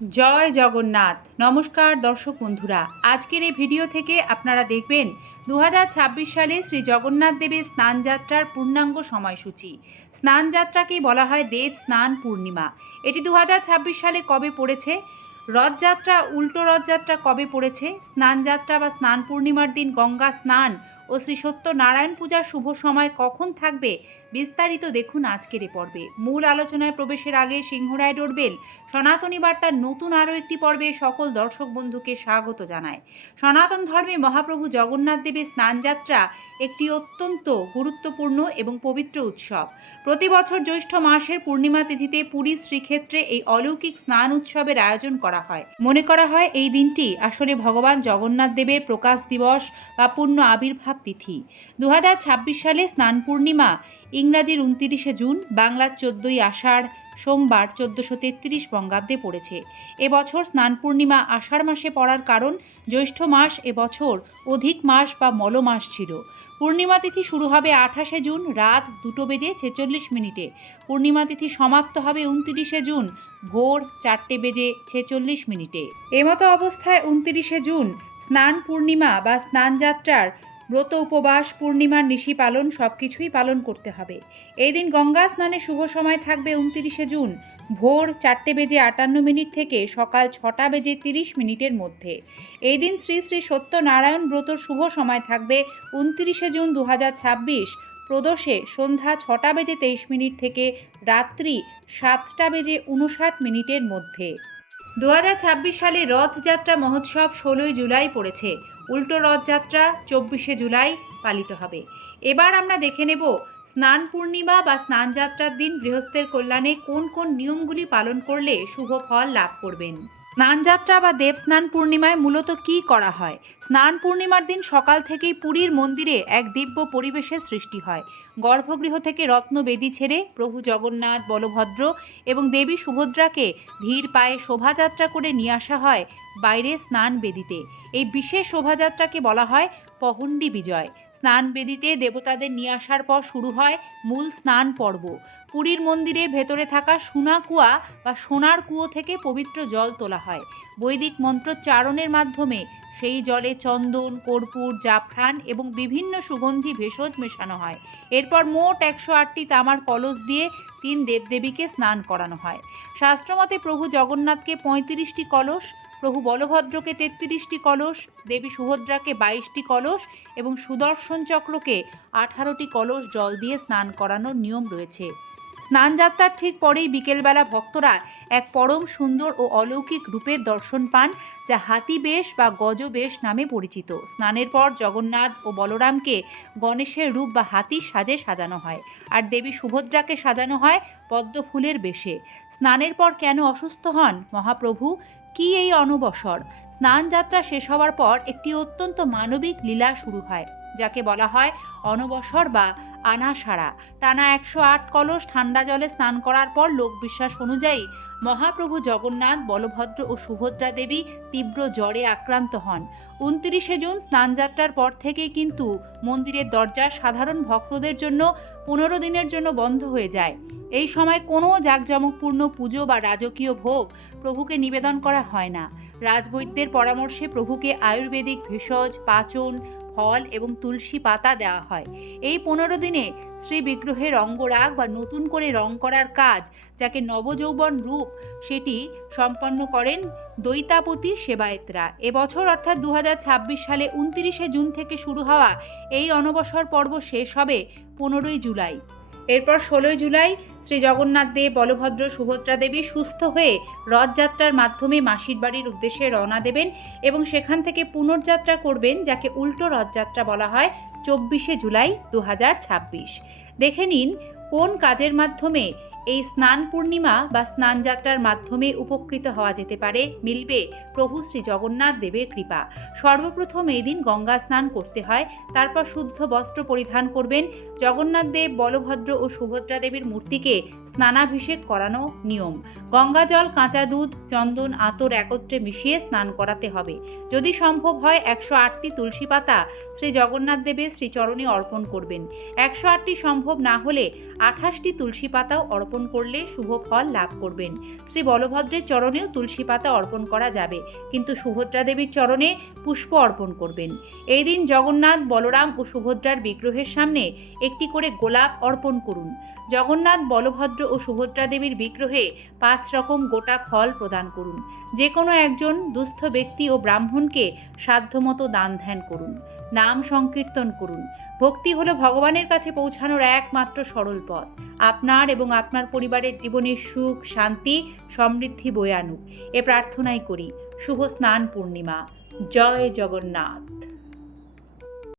জয় জগন্নাথ। নমস্কার দর্শক বন্ধুরা, আজকের এই ভিডিও থেকে আপনারা দেখবেন 2026 সালে শ্রী জগন্নাথ দেবের স্নানযাত্রার পূর্ণাঙ্গ সময়সূচি। স্নানযাত্রাকেই বলা হয় দেব স্নান পূর্ণিমা। এটি 2026 সালে কবে পড়েছে, রথযাত্রা উল্টো রথযাত্রা কবে পড়েছে, স্নানযাত্রা বা স্নান পূর্ণিমার দিন গঙ্গা স্নান ও শ্রী সত্যনারায়ণ পূজার শুভ সময় কখন থাকবে, বিস্তারিত দেখুন আজকের এ পর্বে। মূল আলোচনায় প্রবেশের আগে সিংহরায় ডোরবেল সনাতনী বার্তার নতুন আরও একটি পর্বে সকল দর্শক বন্ধুকে স্বাগত জানায়। সনাতন ধর্মে মহাপ্রভু জগন্নাথ দেবের স্নানযাত্রা একটি অত্যন্ত গুরুত্বপূর্ণ এবং পবিত্র উৎসব। প্রতি বছর জ্যৈষ্ঠ মাসের পূর্ণিমা তিথিতে পুরী শ্রীক্ষেত্রে এই অলৌকিক স্নান উৎসবের আয়োজন করা হয়। মনে করা হয় এই দিনটি আসলে ভগবান জগন্নাথ দেবের প্রকাশ দিবস বা পূর্ণ আবির্ভাব তিথি। 2026 সালে স্নান পূর্ণিমা ইংরাজির 29শে জুন, বাংলার 14ই আষাঢ় সোমবার 1433 বঙ্গাব্দে পড়েছে। এবছর স্নান পূর্ণিমা আষাঢ় মাসে পড়ার কারণ জ্যৈষ্ঠ মাস এবছর অধিক মাস বা মল মাস ছিল। পূর্ণিমা তিথি শুরু হবে 28শে জুন রাত 2:46। পূর্ণিমা তিথি সমাপ্ত হবে 29শে জুন ভোর 4:46। এমতো অবস্থায় 29শে জুন স্নান পূর্ণিমা বা স্নানযাত্রার ব্রত উপবাস, পূর্ণিমার নিশি পালন সবকিছুই পালন করতে হবে। এই দিন গঙ্গা স্নানের শুভ সময় থাকবে 29শে জুন ভোর 4:58 থেকে সকাল 6:30 মধ্যে। এই দিন শ্রী শ্রী সত্যনারায়ণ ব্রতর শুভ সময় থাকবে 29শে জুন 2026 প্রদোষে সন্ধ্যা 6:23 থেকে রাত্রি 7:59 মধ্যে। 2026 সালে রথযাত্রা মহোৎসব 16ই জুলাই পড়েছে। উল্টো রথযাত্রা 24শে জুলাই পালিত হবে। এবার আমরা দেখে নেব স্নান পূর্ণিমা বা স্নানযাত্রার দিন গৃহস্থের কল্যাণে কোন কোন নিয়মগুলি পালন করলে শুভ ফল লাভ করবেন। স্নানযাত্রা বা দেবস্নান পূর্ণিমায় মূলত কি করা হয়? স্নান পূর্ণিমার দিন সকাল থেকেই পুরীর মন্দিরে এক দিব্য পরিবেশের সৃষ্টি হয়। গর্ভগৃহ থেকে রত্নবেদী ছেড়ে প্রভু জগন্নাথ, বলভদ্র এবং দেবী সুভদ্রাকে ধীর পায়ে শোভাযাত্রা করে নিয়ে আসা হয় বাইরে স্নান বেদিতে। এই বিশেষ শোভাযাত্রাকে বলা হয় পহণ্ডি বিজয়। স্নান বেদিতে দেবতাদের নিয়ে আসার পর শুরু হয় মূল স্নান পর্ব। পুরীর মন্দিরের ভেতরে থাকা সোনা কুয়া বা সোনার কুয়ো থেকে পবিত্র জল তোলা হয়। বৈদিক মন্ত্রোচ্চারণের মাধ্যমে সেই জলে চন্দন, কর্পূর, জাফরান এবং বিভিন্ন সুগন্ধি ভেষজ মেশানো হয়। এরপর মোট 108টি তামার কলস দিয়ে 3 দেবদেবীকে স্নান করানো হয়। শাস্ত্রমতে প্রভু জগন্নাথকে 35টি কলস, প্রভু বলভদ্রকে 33টি কলস, দেবী সুভদ্রাকে 22টি কলস এবং সুদর্শন চক্রকে 18টি কলস জল দিয়ে স্নান করানোর নিয়ম রয়েছে। স্নানযাত্রার ঠিক পরেই বিকেলবেলা ভক্তরা এক পরম সুন্দর ও অলৌকিক রূপের দর্শন পান, যা হাতি বেশ বা গজ বেশ নামে পরিচিত। স্নানের পর জগন্নাথ ও বলরামকে গণেশের রূপ বা হাতির সাজে সাজানো হয়, আর দেবী সুভদ্রাকে সাজানো হয় পদ্ম ফুলের বেশে। স্নানের পর কেন অসুস্থ হন মহাপ্রভু? কি এই অনবসর? স্নানযাত্রা শেষ হওয়ার পর একটি অত্যন্ত মানবিক লীলা শুরু হয়, যাকে বলা হয় অনবসর বা আনাসারা। টানা 108 কলস ঠান্ডা জলে স্নান করার পর লোকবিশ্বাস অনুযায়ী মহাপ্রভু জগন্নাথ, বলভদ্র ও সুভদ্রা দেবী তীব্র জ্বরে আক্রান্ত হন। 29শে জুন স্নানযাত্রার পর থেকেই কিন্তু মন্দিরের দরজা সাধারণ ভক্তদের জন্য 15 দিনের জন্য বন্ধ হয়ে যায়। এই সময় কোনো জাঁকজমকপূর্ণ পুজো বা রাজকীয় ভোগ প্রভুকে নিবেদন করা হয় না। রাজবৈদ্যের পরামর্শে প্রভুকে আয়ুর্বেদিক ভেষজ, পাচন, ফল এবং তুলসী পাতা দেওয়া হয়। এই 15 দিনে শ্রী বিগ্রহের অঙ্গরাগ বা নতুন করে রং করার কাজ, যাকে নবযৌবন রূপ, সেটি সম্পন্ন করেন দৈতাপতি সেবায়েতরা। এবছর অর্থাৎ 2026 সালে 29শে জুন থেকে শুরু হওয়া এই অনবসর পর্ব শেষ হবে 15ই জুলাই। এরপর 16ই জুলাই শ্রী জগন্নাথ দেব, বলভদ্র, সুভদ্রা দেবী সুস্থ হয়ে রথযাত্রার মাধ্যমে মাসির বাড়ির উদ্দেশ্যে রওনা দেবেন এবং সেখান থেকে পুনর্যাত্রা করবেন, যাকে উল্টো রথযাত্রা বলা হয় 24শে জুলাই 2026। দেখে নিন কোন কাজের মাধ্যমে এই স্নান পূর্ণিমা বা স্নানযাত্রার মাধ্যমে উপকৃত হওয়া যেতে পারে, মিলবে প্রভু শ্রী জগন্নাথ দেবের কৃপা। সর্বপ্রথম এই দিন গঙ্গা স্নান করতে হয়, তারপর শুদ্ধ বস্ত্র পরিধান করবেন। জগন্নাথ দেব, বলভদ্র ও সুভদ্রা দেবীর মূর্তিকে স্নানাভিষেক করানো নিয়ম। গঙ্গা জল, কাঁচা দুধ, চন্দন, আতর একত্রে মিশিয়ে স্নান করাতে হবে। যদি সম্ভব হয় 108টি তুলসী পাতা শ্রী জগন্নাথ দেবের শ্রীচরণে অর্পণ করবেন। 108টি সম্ভব না হলে 28টি তুলসী পাতাও অর্পণ অর্পণ করলে শুভ ফল লাভ করবেন। শ্রী বলভদ্রের চরণেও তুলসী পাতা অর্পণ করা যাবে, কিন্তু সুভদ্রা দেবীর চরণে পুষ্প অর্পণ করবেন। এই দিন জগন্নাথ, বলরাম ও সুভদ্রার বিগ্রহের সামনে একটি করে গোলাপ অর্পণ করুন। জগন্নাথ, বলভদ্র ও সুভদ্রা দেবীর বিগ্রহে 5 রকম গোটা ফল প্রদান করুন। যে কোনো একজন দুস্থ ব্যক্তি ও ব্রাহ্মণকে সাধ্যমতো দান ধ্যান করুন। নাম সংকীর্তন করুন। ভক্তি হলো ভগবানের কাছে পৌঁছানোর একমাত্র সরল পথ। আপনার এবং আপনার পরিবারের জীবনে সুখ, শান্তি, সমৃদ্ধি বয়ে আনুক, এ প্রার্থনাই করি। শুভ স্নান পূর্ণিমা। জয় জগন্নাথ।